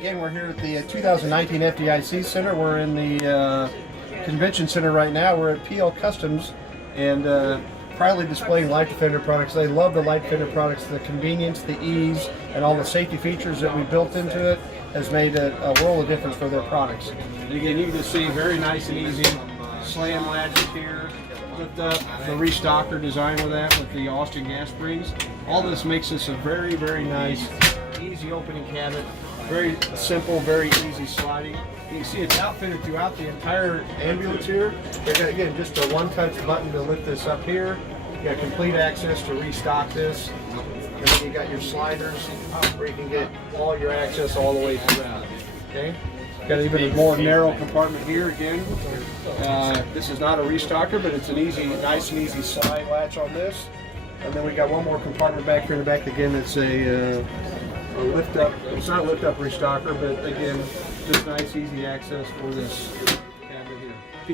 Again, we're here at the 2019 FDIC Center. We're in the Convention Center right now. We're at PL Customs and proudly displaying LifeDefender products. They love the LifeDefender products. The convenience, the ease, and all the safety features that we built into it has made a world of difference for their products. And again, you can just see very nice and easy slam latches here. Lift up the restocker design with that, with the Austin gas springs. All this makes this a very, very nice, easy opening cabinet. Very simple, very easy sliding. You can see it's outfitted throughout the entire ambulance here. You've got, again, just a one-touch button to lift this up here. You got complete access to restock this. And then you got your sliders where you can get all your access all the way throughout. Okay? Got even a more narrow compartment here again. This is not a restocker, but it's an easy, nice and easy slide latch on this. And then we got one more compartment back here in the back. Again, it's a lift up. It's not a lift up restocker, but again, just nice, easy access for this.